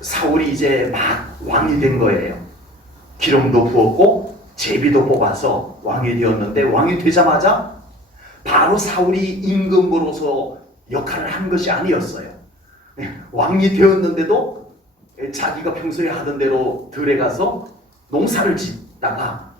사울이 이제 막 왕이 된 거예요. 기름도 부었고 제비도 뽑아서 왕이 되었는데, 왕이 되자마자 바로 사울이 임금으로서 역할을 한 것이 아니었어요. 왕이 되었는데도 자기가 평소에 하던 대로 들에 가서 농사를 짓다가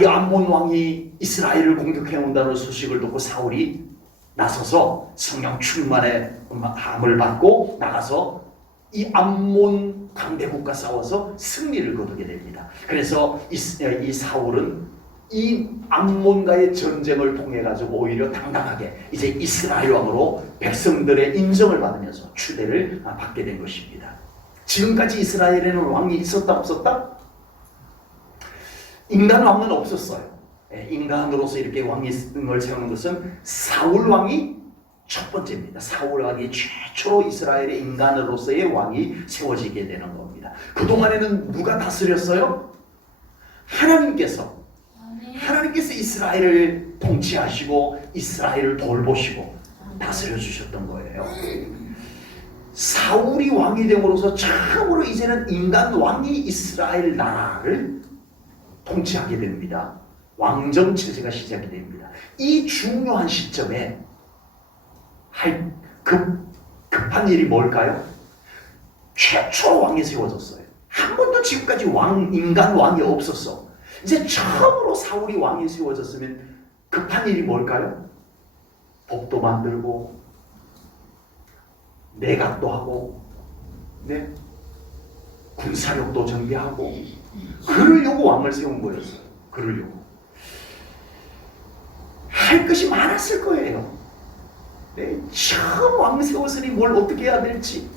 이 암몬 왕이 이스라엘을 공격해 온다는 소식을 듣고 사울이 나서서 성령 충만의 함을 받고 나가서 이 암몬 강대국과 싸워서 승리를 거두게 됩니다. 그래서 이 사울은 이 암몬과의 전쟁을 통해 가지고 오히려 당당하게 이제 이스라엘 왕으로 백성들의 인정을 받으면서 추대를 받게 된 것입니다. 지금까지 이스라엘에는 왕이 있었다 없었다? 인간 왕은 없었어요. 인간으로서 이렇게 왕을 세우는 것은 사울 왕이 첫 번째입니다. 사울 왕이 최초로 이스라엘의 인간으로서의 왕이 세워지게 되는 겁니다. 그동안에는 누가 다스렸어요? 하나님께서 이스라엘을 통치하시고 이스라엘을 돌보시고 다스려 주셨던 거예요. 사울이 왕이 됨으로써 처음으로 이제는 인간 왕이 이스라엘 나라를 통치하게 됩니다. 왕정 체제가 시작이 됩니다. 이 중요한 시점에 급한 일이 뭘까요? 최초 왕이 세워졌어요. 한 번도 지금까지 인간 왕이 없었어. 이제 처음으로 사울이 왕이 세워졌으면 급한 일이 뭘까요? 법도 만들고 내각도 하고 군사력도 정비하고 그러려고 왕을 세운 거였어요. 그러려고 할 것이 많았을 거예요. 처음 왕 세웠으니 뭘 어떻게 해야 될지,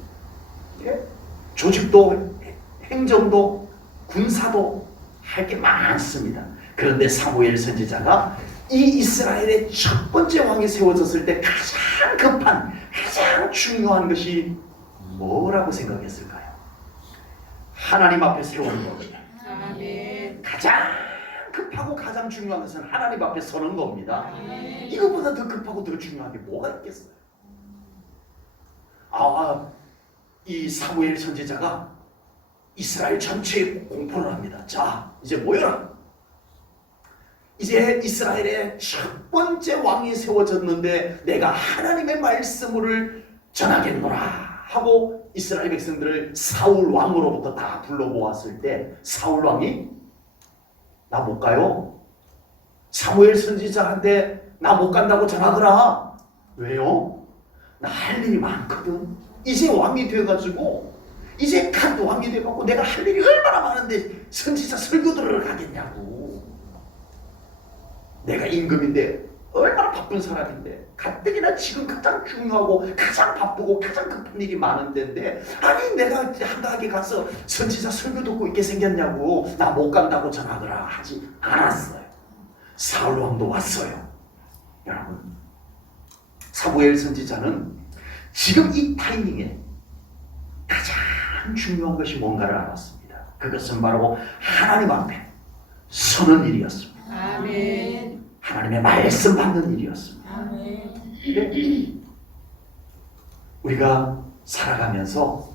조직도 행정도 군사도 할 게 많습니다. 그런데 사무엘 선지자가 이 이스라엘의 첫 번째 왕이 세워졌을 때 가장 급한, 가장 중요한 것이 뭐라고 생각했을까요? 하나님 앞에 세우는 겁니다. 가장 급하고 가장 중요한 것은 하나님 앞에 서는 겁니다. 이것보다 더 급하고 더 중요한 게 뭐가 있겠어요? 이 사무엘 선지자가 이스라엘 전체에 공포를 합니다. 자, 이제 모여라. 이제 이스라엘의 첫 번째 왕이 세워졌는데 내가 하나님의 말씀을 전하겠노라 하고 이스라엘 백성들을 사울 왕으로부터 다 불러 모았을 때 사울 왕이 나 못 가요. 사무엘 선지자한테 나 못 간다고 전하더라. 왜요? 나 할 일이 많거든. 이제 왕이 돼가지고 이제 갓 왕이 돼갖고 내가 할 일이 얼마나 많은데 선지자 설교들을 하겠냐고. 내가 임금인데 얼마나 바쁜 사람인데 가뜩이나 지금 가장 중요하고 가장 바쁘고 가장 급한 일이 많은 데인데 아니 내가 한가하게 가서 선지자 설교 듣고 있게 생겼냐고. 나 못 간다고 전하더라 하지 않았어요. 사울 왕도 왔어요. 여러분, 사무엘 선지자는 지금 이 타이밍에 가장 중요한 것이 뭔가를 알았습니다. 그것은 바로 하나님 앞에 서는 일이었습니다. 아멘. 하나님의 말씀 받는 일이었습니다. 아멘. 우리가 살아가면서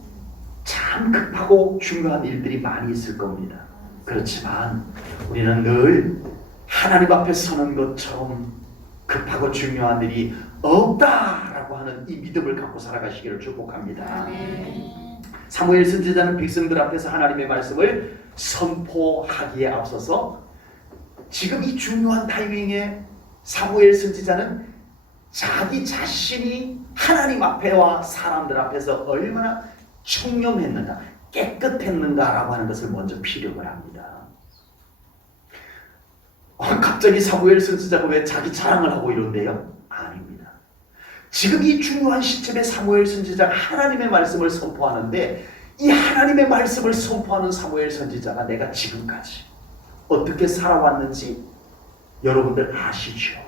참 급하고 중요한 일들이 많이 있을 겁니다. 그렇지만 우리는 늘 하나님 앞에 서는 것처럼 급하고 중요한 일이 없다라고 하는 이 믿음을 갖고 살아가시기를 축복합니다. 사무엘 선지자는 백성들 앞에서 하나님의 말씀을 선포하기에 앞서서 지금 이 중요한 타이밍에 사무엘 선지자는 자기 자신이 하나님 앞에와 사람들 앞에서 얼마나 청렴했는가, 깨끗했는가라고 하는 것을 먼저 피력을 합니다. 갑자기 사무엘 선지자가 왜 자기 자랑을 하고 이런데요? 아닙니다. 지금 이 중요한 시점에 사무엘 선지자가 하나님의 말씀을 선포하는데 이 하나님의 말씀을 선포하는 사무엘 선지자가 내가 지금까지 어떻게 살아왔는지 여러분들 아시죠?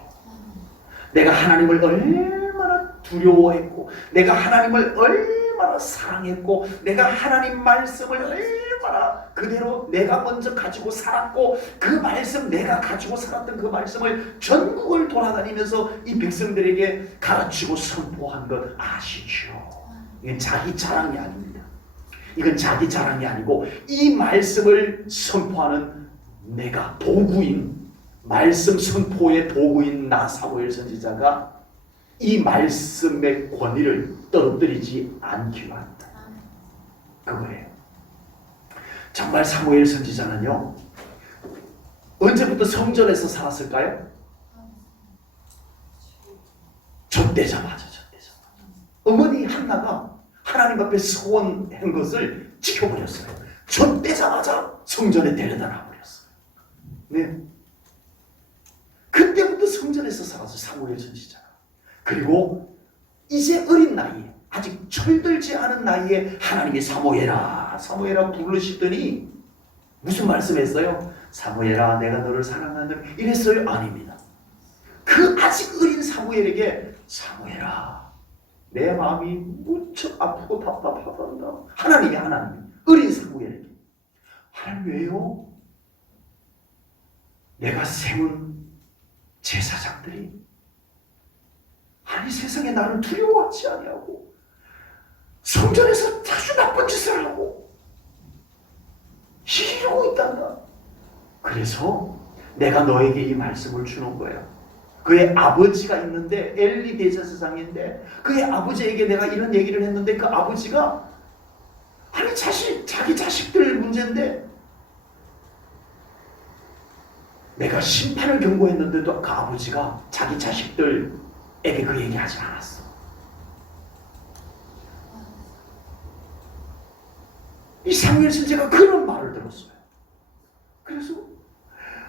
내가 하나님을 얼마나 두려워했고 내가 하나님을 얼마나 사랑했고 내가 하나님 말씀을 얼마나 그대로 내가 먼저 가지고 살았고 그 말씀 내가 가지고 살았던 그 말씀을 전국을 돌아다니면서 이 백성들에게 가르치고 선포한 것 아시죠? 이건 자기 자랑이 아닙니다. 이건 자기 자랑이 아니고 이 말씀을 선포하는 내가 도구인, 말씀 선포의 도구인 나 사무엘 선지자가 이 말씀의 권위를 떨어뜨리지 않기로 한다. 그거예요. 정말 사무엘 선지자는요, 언제부터 성전에서 살았을까요? 젖대자마자. 어머니 한나가 하나님 앞에 서원한 것을 지켜버렸어요. 젖대자마자 성전에 데려다 놔버렸어요. 네. 그때부터 성전에서 살았어요, 사무엘 선지자가. 그리고 이제 어린 나이에, 아직 철들지 않은 나이에 하나님이 사무엘아, 사무엘아 부르시더니 무슨 말씀했어요? 사무엘아, 내가 너를 사랑하노라 이랬어요? 아닙니다. 그 아직 어린 사무엘에게 사무엘아, 내 마음이 무척 아프고 답답하단다. 하나님 어린 사무엘에게. 하나님 왜요? 내가 세운 제사장들이 아니 세상에 나를 두려워하지 아니하고 성전에서 아주 나쁜 짓을 하고 이러고 있단다. 그래서 내가 너에게 이 말씀을 주는 거야. 그의 아버지가 있는데 엘리 대제사장인데 그의 아버지에게 내가 이런 얘기를 했는데 그 아버지가 아니 자기 자식들 문제인데 내가 심판을 경고했는데도 그 아버지가 자기 자식들에게 그 얘기하지 않았어. 이 사무엘 선지자가 그런 말을 들었어요. 그래서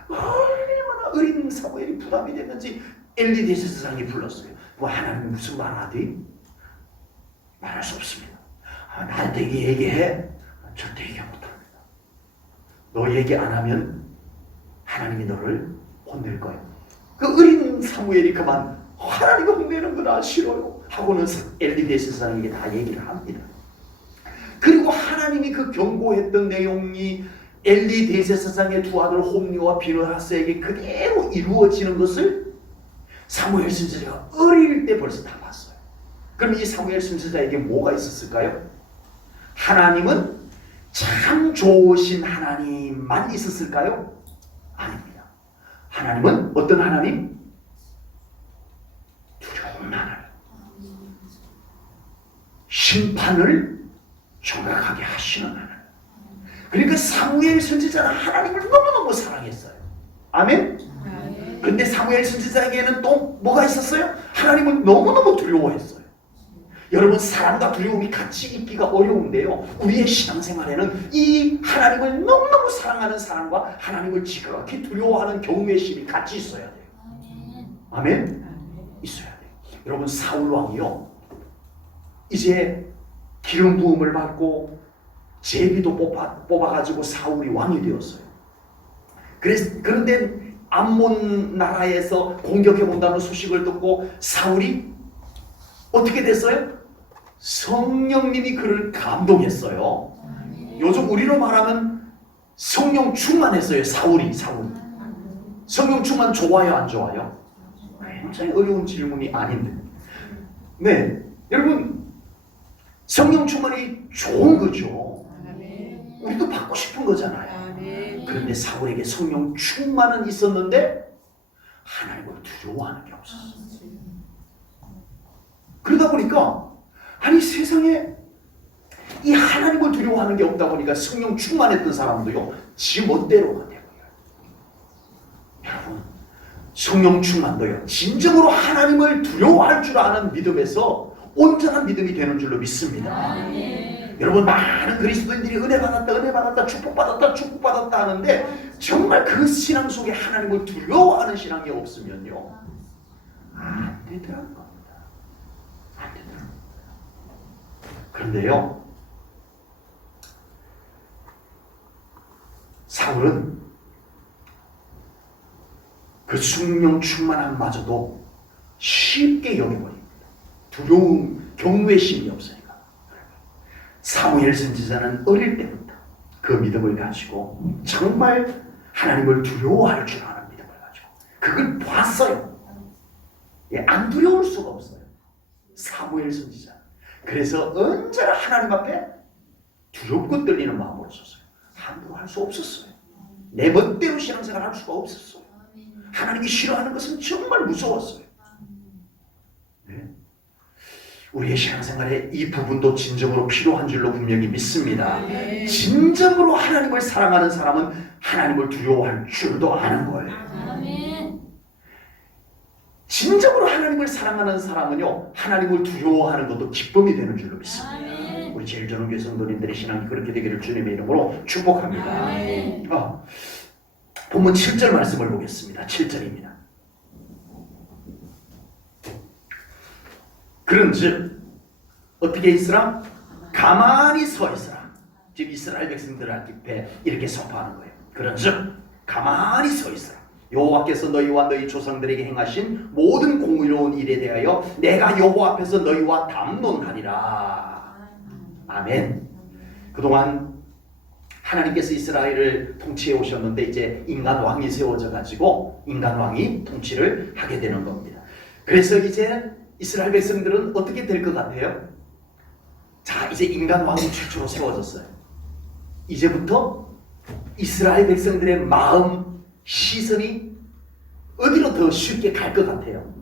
얼마나 어린 사무엘이 부담이 됐는지 엘리 대제사장이 불렀어요. 뭐 하나님이 무슨 말하디? 말할 수 없습니다. 나한테 얘기해? 절대 얘기 못합니다. 너 얘기 안 하면 하나님이 너를 혼낼 거야. 그 어린 사무엘이 그만 하나님이 혼내는구나 싫어요 하고는 엘리 대제사장에게 다 얘기를 합니다. 그리고 하나님이 그 경고했던 내용이 엘리 대제사장의 두 아들 홈리와 비느하스에게 그대로 이루어지는 것을 사무엘 선지자가 어릴 때 벌써 다 봤어요. 그럼 이 사무엘 선지자에게 뭐가 있었을까요? 하나님은 참 좋으신 하나님만 있었을까요? 아닙니다. 하나님은 어떤 하나님? 두려운 하나님. 심판을 정확하게 하시는 하나님. 그러니까 사무엘 선지자는 하나님을 너무너무 사랑했어요. 아멘? 근데 사무엘 선지자에게는 또 뭐가 있었어요? 하나님을 너무너무 두려워했어요. 여러분, 사랑과 두려움이 같이 있기가 어려운데요, 우리의 신앙생활에는 이 하나님을 너무너무 사랑하는 사람과 하나님을 지극히 두려워하는 경외심이 같이 있어야 돼요. 아멘? 있어야 돼요. 여러분, 사울왕이요, 이제 기름 부음을 받고 제비도 뽑아가지고 사울이 왕이 되었어요. 그런데 암몬 나라에서 공격해본다는 소식을 듣고 사울이 어떻게 됐어요? 성령님이 그를 감동했어요. 요즘 우리로 말하면 성령 충만했어요. 사울이. 성령 충만 좋아요, 안 좋아요? 굉장히 어려운 질문이 아닌데. 네, 여러분, 성령 충만이 좋은 거죠. 우리도 받고 싶은 거잖아요. 그런데 사울에게 성령 충만은 있었는데 하나님을 두려워하는 게 없었어요. 그러다 보니까 아니 세상에 이 하나님을 두려워하는 게 없다 보니까 성령 충만했던 사람도요, 지 멋대로가 되고요. 여러분, 성령 충만도요, 진정으로 하나님을 두려워할 줄 아는 믿음에서 온전한 믿음이 되는 줄로 믿습니다. 여러분, 많은 그리스도인들이 은혜 받았다, 축복받았다 하는데 정말 그 신앙 속에 하나님을 두려워하는 신앙이 없으면요, 안 되더라는 겁니다. 안 되더라는 겁니다. 그런데요, 사울은 그 성령 충만함마저도 쉽게 여겨버립니다. 두려움, 경외심이 없으니까. 사무엘 선지자는 어릴 때부터 그 믿음을 가지고 정말 하나님을 두려워할 줄 아는 믿음을 가지고 그걸 봤어요. 안 두려울 수가 없어요. 사무엘 선지자. 그래서 언제나 하나님 앞에 두렵고 떨리는 마음으로 섰어요. 함부로 할 수 없었어요. 내 멋대로 신앙생활 할 수가 없었어요. 하나님이 싫어하는 것은 정말 무서웠어요. 네. 우리의 신앙생활에 이 부분도 진정으로 필요한 줄로 분명히 믿습니다. 진정으로 하나님을 사랑하는 사람은 하나님을 두려워할 줄도 아는 거예요. 진정으로 하나님을 사랑하는 사람은요, 하나님을 두려워하는 것도 기쁨이 되는 줄로 믿습니다. 우리 제일전원교회 성도님들의 신앙이 그렇게 되기를 주님의 이름으로 축복합니다. 본문 7절 말씀을 보겠습니다. 7절입니다. 그런즉 어떻게 있으라? 가만히 서 있으라. 지금 이스라엘 백성들 앞에 이렇게 선포하는 거예요. 그런즉 가만히 서 있으라. 여호와께서 너희와 너희 조상들에게 행하신 모든 공의로운 일에 대하여 내가 여호와 앞에서 너희와 담론하리라. 아멘. 그동안 하나님께서 이스라엘을 통치해 오셨는데 이제 인간 왕이 세워져 가지고 인간 왕이 통치를 하게 되는 겁니다. 그래서 이제 이스라엘 백성들은 어떻게 될 것 같아요? 자, 이제 인간 왕이 최초로 세워졌어요. 이제부터 이스라엘 백성들의 마음, 시선이 어디로 더 쉽게 갈 것 같아요?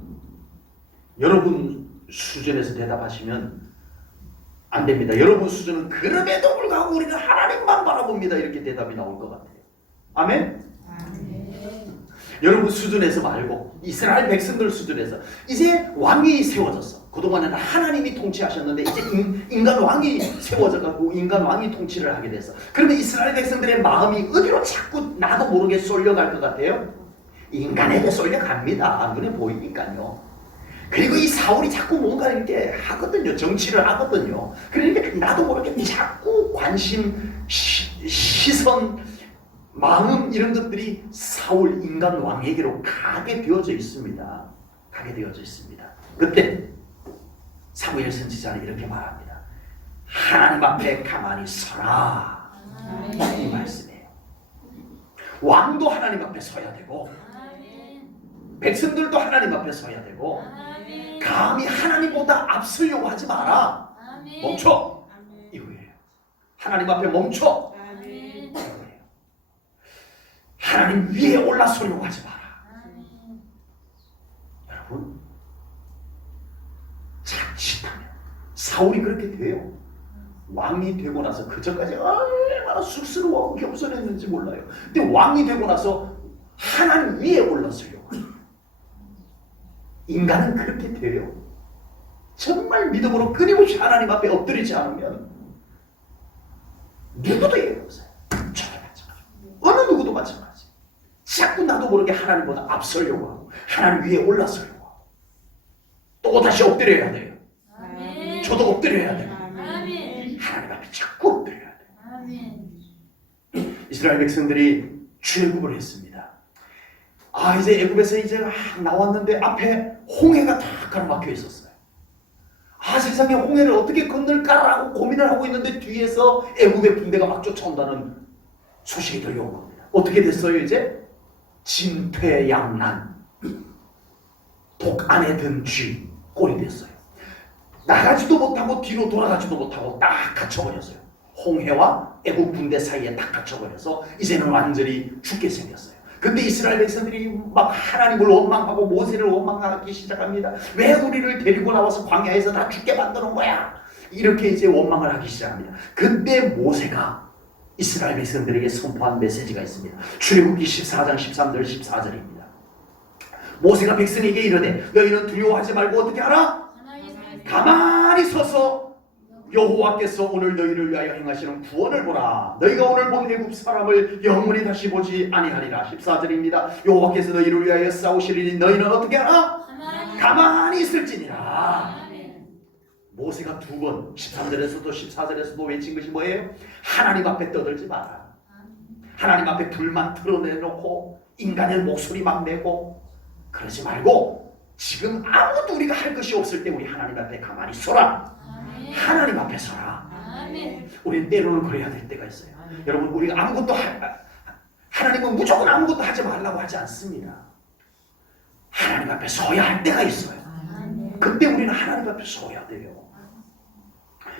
여러분 수준에서 대답하시면 안 됩니다. 여러분 수준은 그럼에도 불구하고 우리는 하나님만 바라봅니다. 이렇게 대답이 나올 것 같아요. 아멘? 여러분 수준에서 말고 이스라엘 백성들 수준에서 이제 왕이 세워졌어. 그동안에는 하나님이 통치하셨는데 이제 인간 왕이 세워져가지고 인간 왕이 통치를 하게 돼서 그러면 이스라엘 백성들의 마음이 어디로 자꾸 나도 모르게 쏠려갈 것 같아요? 인간에게 쏠려갑니다. 눈에 보이니까요. 그리고 이 사울이 자꾸 뭔가 이렇게 하거든요. 정치를 하거든요. 그러니까 나도 모르게 자꾸 관심, 시선, 마음 이런 것들이 사울 인간 왕에게로 가게 되어져 있습니다. 가게 되어져 있습니다. 그때 사무엘 선지자는 이렇게 말합니다. 하나님 앞에 가만히 서라. 이 말씀이에요. 왕도 하나님 앞에 서야 되고 백성들도 하나님 앞에 서야 되고 감히 하나님보다 앞서려고 하지 마라. 멈춰. 이거예요. 하나님 앞에 멈춰. 이거예요. 하나님 위에 올라서려고 하지 마라. 여러분 자칫하면 사울이 그렇게 돼요. 왕이 되고 나서 그전까지 얼마나 쑥스러워하고 겸손했는지 몰라요. 근데 왕이 되고 나서 하나님 위에 올라서려고 해요. 인간은 그렇게 돼요. 정말 믿음으로 끊임없이 하나님 앞에 엎드리지 않으면 누구도 예외 없어요. 저도 마찬가지. 어느 누구도 마찬가지. 자꾸 나도 모르게 하나님보다 앞서려고 하고 하나님 위에 올라서려고 하고 또 다시 엎드려야 돼요. 아멘. 저도 엎드려야 돼요. 아멘. 하나님 앞에 자꾸 엎드려야 돼요. 아멘. 이스라엘 백성들이 출애굽을 했습니다. 이제 애굽에서 이제 나왔는데 앞에 홍해가 다 가로막혀 있었어요. 세상에 홍해를 어떻게 건널까라고 고민을 하고 있는데 뒤에서 애굽의 군대가 막 쫓아온다는 소식이 들려온 겁니다. 어떻게 됐어요 이제? 진퇴양난, 독 안에 든 쥐 꼴이 됐어요. 나가지도 못하고 뒤로 돌아가지도 못하고 딱 갇혀버렸어요. 홍해와 애굽 군대 사이에 딱 갇혀버려서 이제는 완전히 죽게 생겼어요. 근데 이스라엘 백성들이 막 하나님을 원망하고 모세를 원망하기 시작합니다. 왜 우리를 데리고 나와서 광야에서 다 죽게 만드는 거야? 이렇게 이제 원망을 하기 시작합니다. 그때 모세가 이스라엘 백성들에게 선포한 메시지가 있습니다. 출애굽기 14장 13절 14절입니다. 모세가 백성에게 이르되 너희는 두려워하지 말고 어떻게 하라? 가만히 서서 여호와께서 오늘 너희를 위하여 행하시는 구원을 보라. 너희가 오늘 본 애굽 사람을 영원히 다시 보지 아니하리라. 14절입니다. 여호와께서 너희를 위하여 싸우시리니 너희는 어떻게 하라? 가만히 있을지니라. 모세가 두 번 13절에서도 14절에서도 외친 것이 뭐예요? 하나님 앞에 떠들지 마라. 하나님 앞에 불만 털어내놓고 인간의 목소리 막 내고 그러지 말고 지금 아무것도 우리가 할 것이 없을 때 우리 하나님 앞에 가만히 서라. 하나님 앞에 서라. 우리는 때로는 그래야 될 때가 있어요. 여러분 우리가 아무것도 하나님은 무조건 아무것도 하지 말라고 하지 않습니다. 하나님 앞에 서야 할 때가 있어요. 그때 우리는 하나님 앞에 서야 돼요.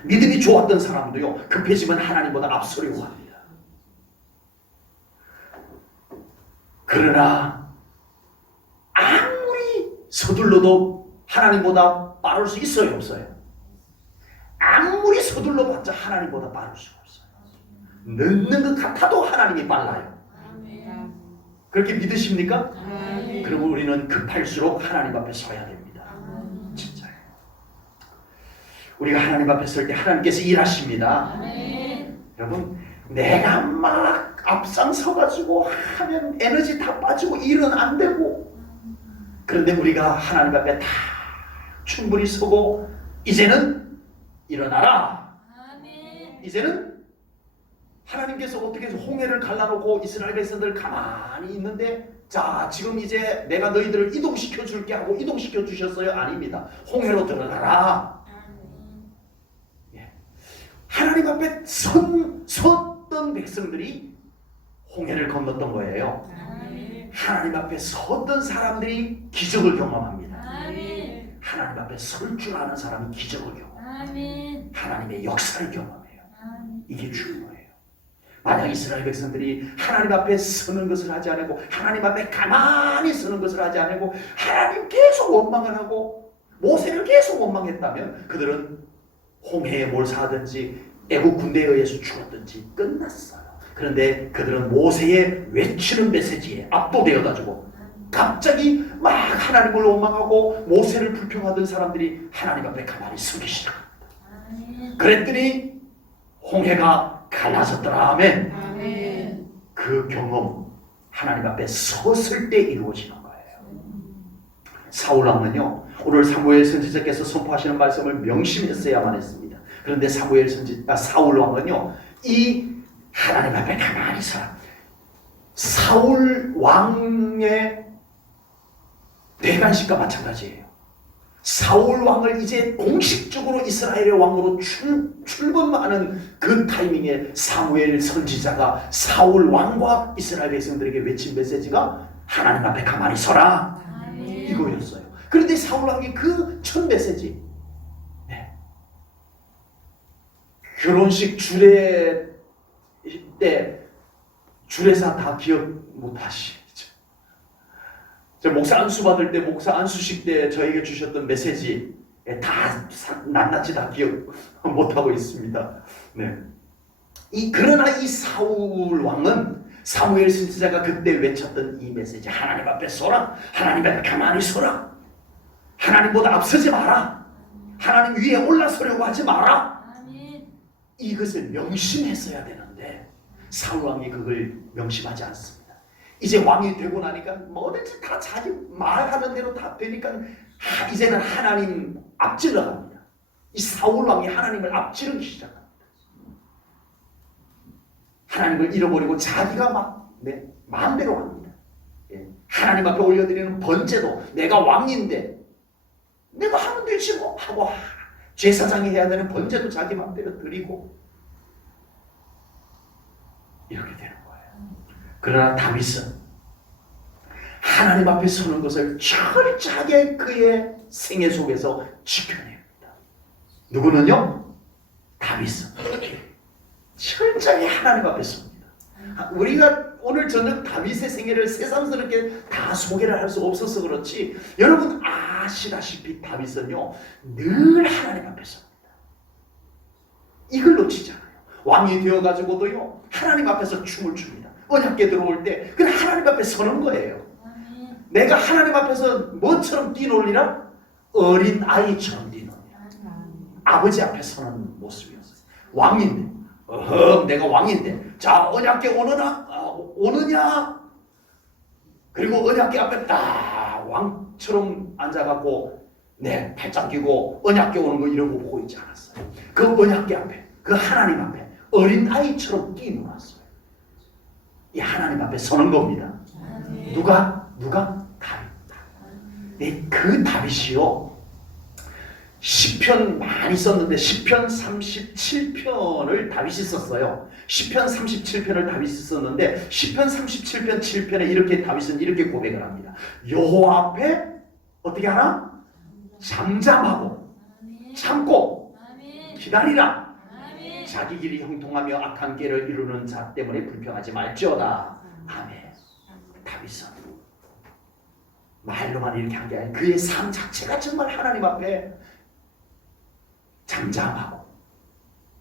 믿음이 좋았던 사람도요, 급해지면 하나님보다 앞서려고 합니다. 그러나 아무리 서둘러도 하나님보다 빠를 수 있어요, 없어요? 아무리 서둘러봤자 하나님보다 빠를 수가 없어요. 늦는 것 같아도 하나님이 빨라요. 아멘. 그렇게 믿으십니까? 아멘. 그러면 우리는 급할수록 하나님 앞에 서야 됩니다. 아멘. 진짜요. 우리가 하나님 앞에 설 때 하나님께서 일하십니다. 아멘. 여러분, 내가 막 앞장서가지고 하면 에너지 다 빠지고 일은 안 되고, 그런데 우리가 하나님 앞에 다 충분히 서고, 이제는 일어나라. 아멘. 이제는 하나님께서 어떻게 해서 홍해를 갈라놓고 이스라엘 백성들 가만히 있는데, 자, 지금 이제 내가 너희들을 이동시켜 줄게 하고 이동시켜 주셨어요? 아닙니다. 홍해로 들어가라. 아멘. 하나님 앞에 섰던 백성들이 홍해를 건넜던 거예요. 아멘. 하나님 앞에 섰던 사람들이 기적을 경험합니다. 아멘. 하나님 앞에 설 줄 아는 사람이 기적을 경험해요. 아멘. 하나님의 역사를 경험해요. 아멘. 이게 중요해요. 만약 이스라엘 백성들이 하나님 앞에 서는 것을 하지 않고 하나님 앞에 가만히 서는 것을 하지 않고 하나님 계속 원망을 하고 모세를 계속 원망했다면 그들은 홍해에 몰사하든지 애국 군대에 의해서 죽었든지 끝났어요. 그런데 그들은 모세의 외치는 메시지에 압도되어 가지고 갑자기 막 하나님을 원망하고 모세를 불평하던 사람들이 하나님 앞에 가만히 서기 시작합니다. 아멘. 그랬더니 홍해가 갈라졌더라. 아멘. 아멘. 그 경험 하나님 앞에 섰을 때 이루어지는 거예요. 사울 왕은요, 오늘 사무엘 선지자께서 선포하시는 말씀을 명심했어야만 했습니다. 그런데 사울 왕은요, 이 하나님 앞에 가만히 서라. 사울 왕의 대관식과 마찬가지예요. 사울 왕을 이제 공식적으로 이스라엘의 왕으로 출범하는 그 타이밍에 사무엘 선지자가 사울 왕과 이스라엘 백성들에게 외친 메시지가 하나님 앞에 가만히 서라. 아멘. 이거였어요. 그런데 사울 왕이 그 첫 메시지, 결혼식 주례 때 주례사 다 기억 못 하시죠? 저 목사 안수 받을 때 목사 안수식 때 저에게 주셨던 메시지 다 낱낱이 다 기억 못 하고 있습니다. 네. 그러나 이 사울 왕은 사무엘 선지자가 그때 외쳤던 이 메시지, 하나님 앞에 서라, 하나님 앞에 가만히 서라, 하나님보다 앞서지 마라, 하나님 위에 올라서려고 하지 마라. 아멘. 이것을 명심했어야 되는데 사울 왕이 그걸 명심하지 않습니다. 이제 왕이 되고 나니까 뭐든지 다 자기 말하는 대로 다 되니까 이제는 하나님 앞질러 갑니다. 이 사울 왕이 하나님을 앞지르기 시작합니다. 하나님을 잃어버리고 자기가 막 마음대로 합니다. 하나님 앞에 올려드리는 번제도 내가 왕인데 내가 하면 되지 뭐 하고 제사장이 해야 되는 번제도 자기 마음대로 드리고 이렇게 되는 거예요. 그러나 다윗은 하나님 앞에 서는 것을 철저하게 그의 생애 속에서 지켜냅니다. 누구는요? 다윗은 철저히 하나님 앞에 섭니다. 우리가 오늘 저녁 다윗의 생애를 새삼스럽게 다 소개를 할 수 없어서 그렇지, 여러분 아시다시피 다윗은요 늘 하나님 앞에 섭니다. 이걸 놓치지 않아요. 왕이 되어가지고도요 하나님 앞에서 춤을 춥니다. 언약궤 들어올 때 그냥 하나님 앞에 서는 거예요. 아멘. 내가 하나님 앞에서 뭐처럼 뛰놀리라? 어린 아이처럼 뛰놀리라. 아버지 앞에 서는 모습이었어요. 왕인데, 내가 왕인데, 자 언약궤 오느냐? 그리고 언약궤 앞에 딱 왕처럼 앉아갖고 팔짱 끼고 언약궤 오는 거 이러고 보고 있지 않았어요. 그 언약궤 앞에, 그 하나님 앞에 어린 아이처럼 뛰놀았어요. 이 하나님 앞에 서는 겁니다. 아멘. 누가? 다윗. 그 다윗이요 시편 많이 썼는데 시편 37편을 다윗이 썼어요. 시편 37편을 다윗이 썼는데 시편 37편 7편에 이렇게 다윗은 이렇게 고백을 합니다. 여호와 앞에 어떻게 하나? 잠잠하고 아멘. 참고 아멘. 기다리라. 아멘. 자기 길이 형통하며 악한 길을 이루는 자 때문에 불평하지 말지어다. 아멘. 다윗은 말로만 이렇게 한 게 아니라 그의 삶 자체가 정말 하나님 앞에 잠잠하고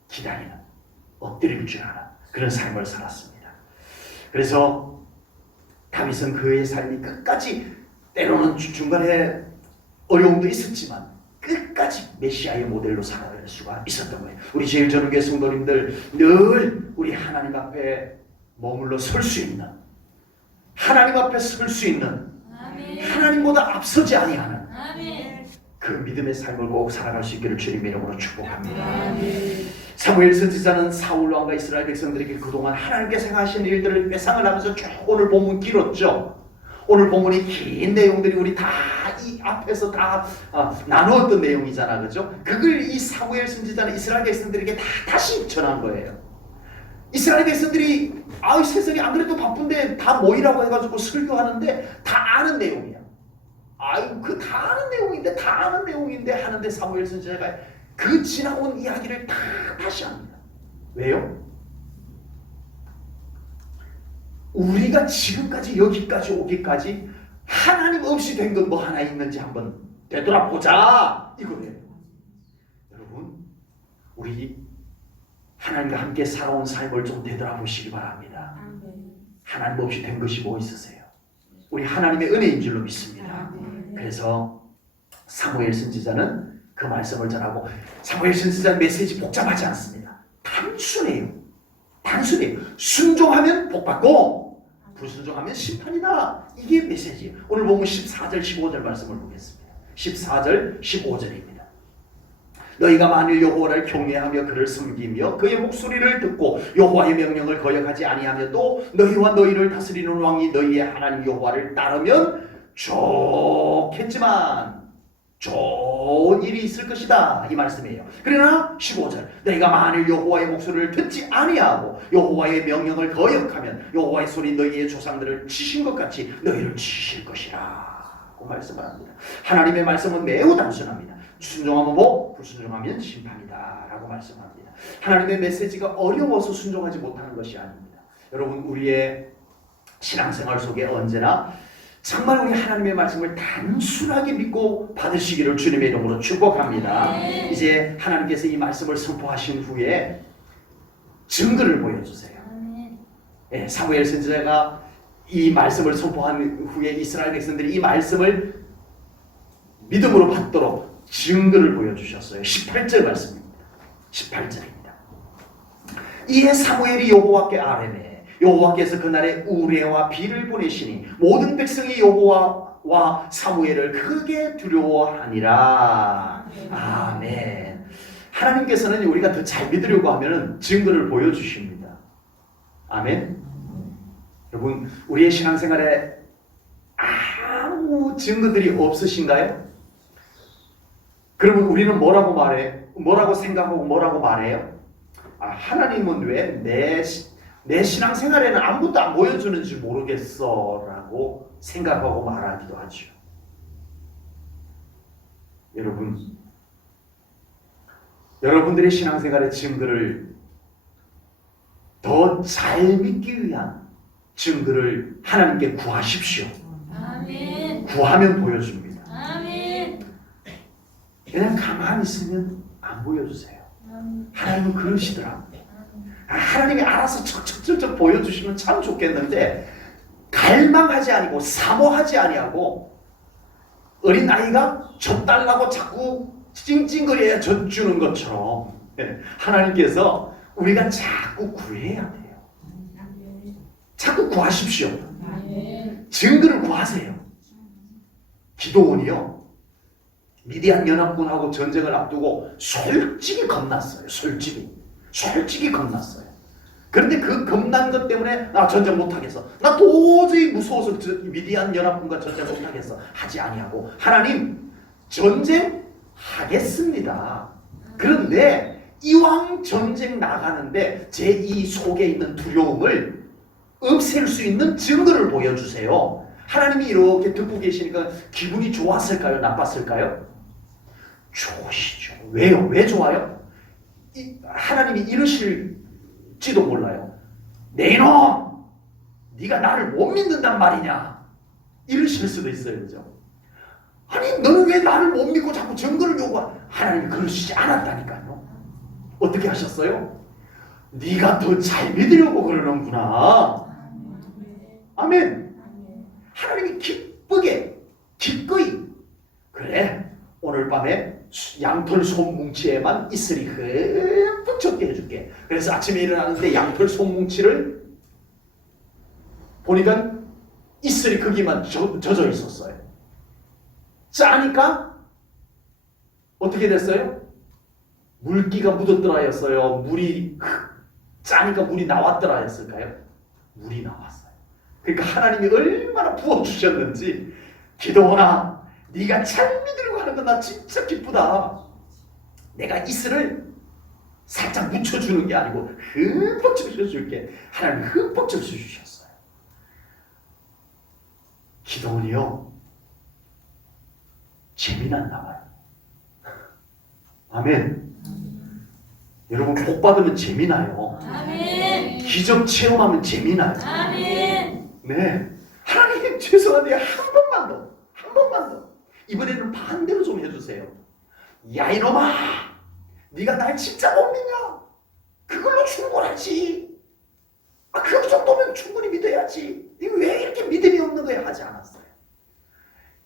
기다리는, 엎드릴 줄 아는 그런 삶을 살았습니다. 그래서 다윗은 그의 삶이 끝까지, 때로는 중간에 어려움도 있었지만 끝까지 메시아의 모델로 살아갈 수가 있었던 거예요. 우리 제일전후교회 성도님들 늘 우리 하나님 앞에 머물러 설 수 있는, 하나님 앞에 설 수 있는, 아멘. 하나님보다 앞서지 아니하는 아멘. 그 믿음의 삶을 꼭 살아갈 수 있기를 주님의 이름으로 축복합니다. 아멘. 사무엘 선지자는 사울 왕과 이스라엘 백성들에게 그동안 하나님께서 행하신 일들을 회상을 하면서 쭉 오늘 본문 길었죠. 오늘 본문이 긴 내용들이 우리 다 이 앞에서 다 나누었던 내용이잖아, 그죠? 그걸 이 사무엘 선지자는 이스라엘 백성들에게 다시 전한 거예요. 이스라엘 백성들이 세상이 안 그래도 바쁜데 다 모이라고 해가지고 설교하는데 다 아는 내용이야. 그 다 아는 내용인데 다 아는 내용인데 하는데 사무엘 선지자가 그 지나온 이야기를 다 다시 합니다. 왜요? 우리가 지금까지 여기까지 오기까지 하나님 없이 된 건 뭐 하나 있는지 한번 되돌아보자, 이거예요. 여러분, 우리 하나님과 함께 살아온 삶을 좀 되돌아보시기 바랍니다. 하나님 없이 된 것이 뭐 있으세요? 우리 하나님의 은혜인 줄로 믿습니다. 그래서 사무엘 선지자는 그 말씀을 전하고, 사무엘 선지자는 메시지 복잡하지 않습니다. 단순해요. 순종하면 복받고 불순종하면 심판이다. 이게 메시지예요. 오늘 보면 14절 15절 말씀을 보겠습니다. 14절 15절입니다. 너희가 만일 여호와를 경외하며 그를 섬기며 그의 목소리를 듣고 여호와의 명령을 거역하지 아니하며 또 너희와 너희를 다스리는 왕이 너희의 하나님 여호와를 따르면 좋겠지만 좋은 일이 있을 것이다, 이 말씀이에요. 그러나 15절, 너희가 만일 여호와의 목소리를 듣지 아니하고 여호와의 명령을 거역하면 여호와의 손이 너희의 조상들을 치신 것 같이 너희를 치실 것이라 고 말씀을 합니다. 하나님의 말씀은 매우 단순합니다. 순종하면 복, 불순종하면 심판이다 라고 말씀합니다. 하나님의 메시지가 어려워서 순종하지 못하는 것이 아닙니다. 여러분, 우리의 신앙생활 속에 언제나 정말 우리 하나님의 말씀을 단순하게 믿고 받으시기를 주님의 이름으로 축복합니다. 네. 이제 하나님께서 이 말씀을 선포하신 후에 증거를 보여주세요. 네, 사무엘 선지자가 이 말씀을 선포한 후에 이스라엘 백성들이 이 말씀을 믿음으로 받도록 증거를 보여주셨어요. 18절 말씀입니다. 18절입니다. 이에 사무엘이 여호와께 아뢰매 여호와께서 그날에 우레와 비를 보내시니 모든 백성이 여호와와 사무엘을 크게 두려워하니라. 아멘. 하나님께서는 우리가 더 잘 믿으려고 하면 증거를 보여주십니다. 아멘. 여러분, 우리의 신앙생활에 아무 증거들이 없으신가요? 그러면 우리는 뭐라고 생각하고 뭐라고 말해요? 하나님은 왜 내 신앙생활에는 아무것도 안 보여주는지 모르겠어 라고 생각하고 말하기도 하죠. 여러분들의 신앙생활의 증거를 더 잘 믿기 위한 증거를 하나님께 구하십시오. 아멘. 구하면 보여줍니다. 아멘. 그냥 가만히 있으면 안 보여주세요. 하나님은 그러시더라고요. 하나님이 알아서 척척척척 보여주시면 참 좋겠는데 갈망하지 아니고 사모하지 아니하고 어린아이가 젖달라고 자꾸 찡찡거려야 젖주는 것처럼 하나님께서 우리가 자꾸 구해야 돼요. 자꾸 구하십시오. 증거를 구하세요. 기도원이요, 미디안 연합군하고 전쟁을 앞두고 솔직히 겁났어요. 솔직히 겁났어요. 그런데 그 겁난 것 때문에 나 전쟁 못하겠어, 나 도저히 무서워서 미디안 연합군과 전쟁 못하겠어 하지 아니하고 하나님 전쟁 하겠습니다. 그런데 이왕 전쟁 나가는데 제 이 속에 있는 두려움을 없앨 수 있는 증거를 보여주세요. 하나님이 이렇게 듣고 계시니까 기분이 좋았을까요? 나빴을까요? 좋으시죠. 왜요? 왜 좋아요? 하나님이 이러실지도 몰라요. 내 이놈, 네가 나를 못 믿는단 말이냐, 이러실 수도 있어요. 그죠? 아니 너는 왜 나를 못 믿고 자꾸 증거를 요구하? 하나님이 그러시지 않았다니까요. 어떻게 하셨어요? 네가 더 잘 믿으려고 그러는구나. 아멘. 하나님이 기꺼이 그래, 오늘 밤에 양털 솜뭉치에만 이슬이 흠뻑 젖게 해줄게. 그래서 아침에 일어나는데 양털 솜뭉치를 보니까 이슬이 거기만 젖어 있었어요. 짜니까 어떻게 됐어요? 물기가 묻었더라 했어요? 물이 짜니까 물이 나왔더라 했을까요? 물이 나왔어요. 그러니까 하나님이 얼마나 부어주셨는지, 기도원아, 네가 잘 믿으려고 하는 건 나 진짜 기쁘다. 내가 이슬을 살짝 묻혀주는 게 아니고 흠뻑 젖어줄게. 하나님 흠뻑 젖어주셨어요. 기도원이요, 재미났나 봐요. 아멘. 여러분, 복 받으면 재미나요. 아멘. 기적 체험하면 재미나요. 아멘. 네. 하나님 죄송한데 한 번만 더. 이번에는 반대로 좀 해주세요. 야 이놈아, 네가 날 진짜 못 믿냐? 그걸로 충분하지. 그 정도면 충분히 믿어야지. 네가 왜 이렇게 믿음이 없는 거야? 하지 않았어요.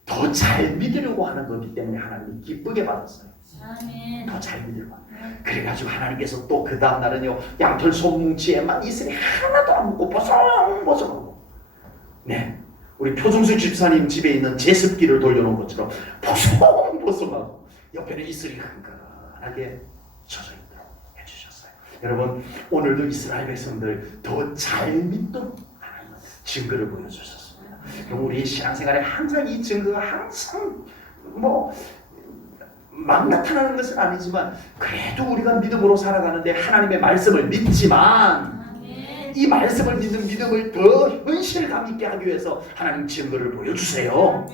더 잘 믿으려고 하는 거기 때문에 하나님이 기쁘게 받았어요. 아멘. 더 잘 믿으려고. 그래가지고 하나님께서 또 그 다음 날은요, 양털 솜뭉치에만 이슬이 하나도 안 묻고 보송보송하고, 네, 우리 표중수 집사님 집에 있는 제습기를 돌려놓은 것처럼 보송보송하고 옆에는 이슬이 흥건하게 젖어 있도록 해주셨어요. 여러분, 오늘도 이스라엘 백성들 더 잘 믿도록 하나님은 증거를 보여주셨습니다. 그럼 우리 신앙생활에 항상 이 증거가 항상 막 나타나는 것은 아니지만, 그래도 우리가 믿음으로 살아가는데 하나님의 말씀을 믿지만, 아멘. 이 말씀을 믿는 믿음을 더 현실감 있게 하기 위해서 하나님 증거를 보여주세요.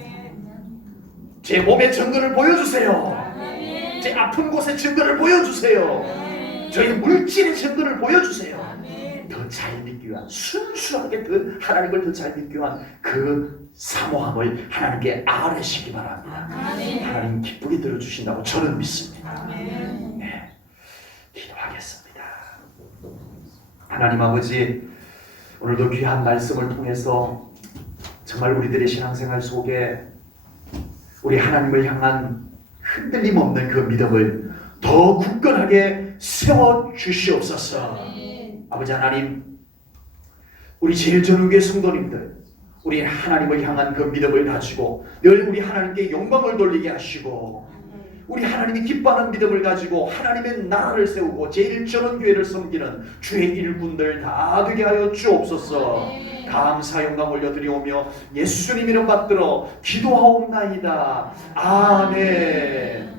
제 몸의 증거를 보여주세요. 아멘. 제 아픈 곳의 증거를 보여주세요. 아멘. 저희 물질의 증거를 보여주세요. 아멘. 더 잘 믿기 위한, 순수하게 하나님을 더 잘 믿기 위한 그 사모함을 하나님께 아뢰시기 바랍니다. 아멘. 하나님 기쁘게 들어주신다고 저는 믿습니다. 아멘. 네, 기도하겠습니다. 하나님 아버지, 오늘도 귀한 말씀을 통해서 정말 우리들의 신앙생활 속에 우리 하나님을 향한 흔들림 없는 그 믿음을 더 굳건하게 세워주시옵소서. 아버지 하나님, 우리 제일 전후교회 성도님들, 우리 하나님을 향한 그 믿음을 가지고 늘 우리 하나님께 영광을 돌리게 하시고, 우리 하나님이 기뻐하는 믿음을 가지고 하나님의 나라를 세우고 제일 전원교회를 섬기는 주의 일꾼들 다 되게 하여 주옵소서. 감사 영광 올려드리오며 예수님 이름 받들어 기도하옵나이다. 아멘.